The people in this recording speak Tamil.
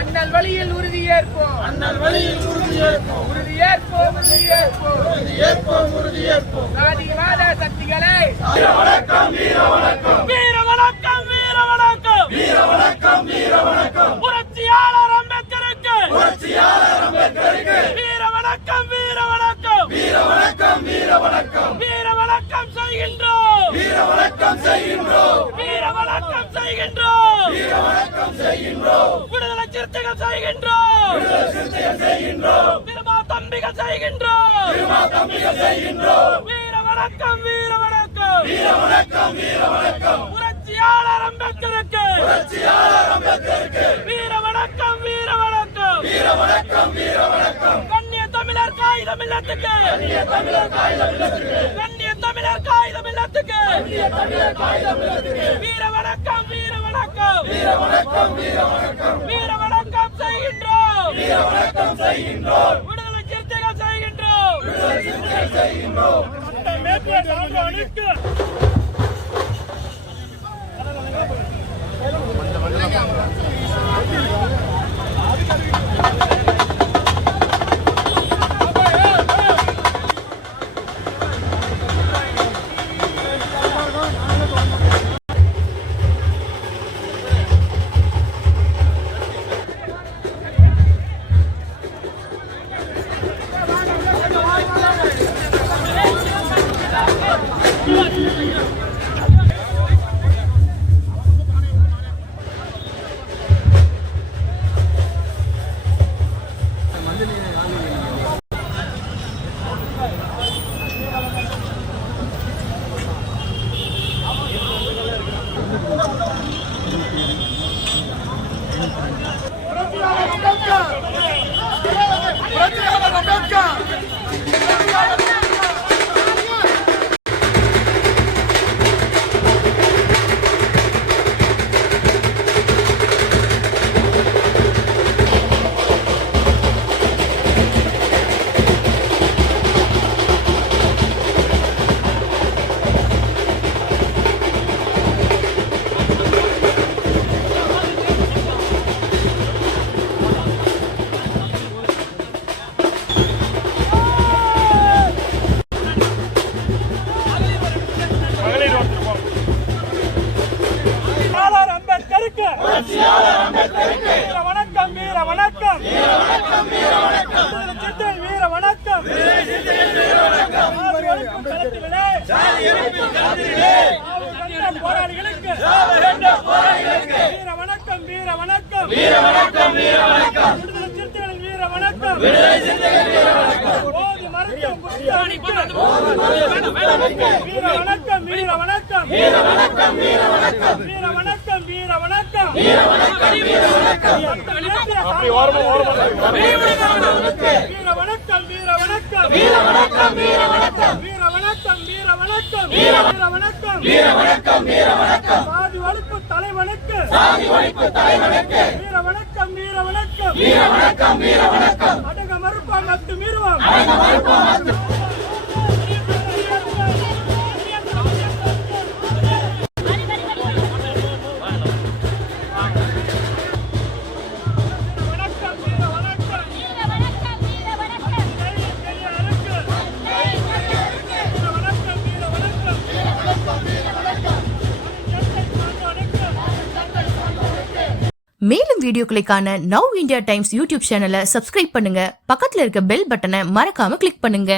அண்ணல் வழியில் உறுதியேற்போம், அண்ணல் வழியில் உறுதியேற்போம், உறுதியேற்போம், உறுதியேற்போம், உறுதியேற்போம், உறுதியேற்போம். சாதிவாத சக்திகளை வீர வணக்கம், வீர வணக்கம், வீர வணக்கம், வீர வணக்கம், வீர வணக்கம், வீர வணக்கம். புரட்சியாளர் அம்பேத்கருக்கு, புரட்சியாளர் அம்பேத்கருக்கு வீர வணக்கம், வீர வணக்கம், வீர வணக்கம், வீர வணக்கம், வீர வணக்கம் செய்கின்றோம், வீர வணக்கம் செய்கின்றோம், வீர வணக்கம் செய்கின்றோம், வீர வணக்கம் செய்கின்றோம். விடுதலை சிறுத்தைகள் செய்கின்றோம், விடுதலை சிறுத்தைகள் செய்கின்றோம், திருமா தம்பிகள் செய்கின்றோம், திருமா தம்பிகள் செய்கின்றோம். வீர வணக்கம், வீர வணக்கம், வீர வணக்கம், வீர வணக்கம். புரட்சியாளர் அம்பேத்கருக்கு, புரட்சியாளர் அம்பேத்கருக்கு வீர வணக்கம், வீர வணக்கம், வீர வணக்கம், வீர வணக்கம். கண்ணிய தமிழர் காகிதம் இல்லத்துக்கு, கண்ணிய தமிழர் காகிதம் இல்லத்துக்கு, கண்ணிய தமிழர் காகிதம் இல்லத்துக்கு, கண்ணிய தமிழர் காகிதம் இல்லத்துக்கு. வீர வணக்கம், வீர வணக்கம், வீர வணக்கம், வீர வணக்கம், வீர வணக்கம் செய்கின்றோம், வீர வணக்கம் செய்கின்றோம். விடுதலை சிறுத்தைகள் செய்கின்றோம், விடுதலை சிறுத்தைகள் செய்கின்றோம். வீர வணக்கம், வீர வணக்கம், வீர வணக்கம், வீர வணக்கம். வீர வணக்கம், போராளிகளுக்கு வீர வணக்கம், வீர வணக்கம், வீர வணக்கம், வீர வணக்கம். விடுதலை சிறுத்தைகளின் வீர வணக்கம், ஓதி மறைக்கும் குற்றவாளிக்கு வீர வணக்கம் வீர வணக்கம் வீர வணக்கம் வீர வணக்கம் வீர வணக்கம் வீர வணக்கம் வீர வணக்கம் வீர வணக்கம் அப்படி ஓரமா வீர வணக்கம் வீர வணக்கம் வீர வணக்கம் வீர வணக்கம் வீர வணக்கம் வீர வணக்கம் வீர வணக்கம் வீர வணக்கம் வீர வணக்கம் சாதி ஒழிப்பு தலைவனுக்கு வீர வணக்கம் வீர வணக்கம் வீர வணக்கம் வீர வணக்கம் அடங்க மறுப்பான் அத்து மீறுவான் மேலும் வீடியோக்களை காண நவ் இந்தியா டைம்ஸ் யூடியூப் சேனலை சப்ஸ்கிரைப் பண்ணுங்க. பக்கத்துல இருக்க பெல் பட்டனை மறக்காம கிளிக் பண்ணுங்க.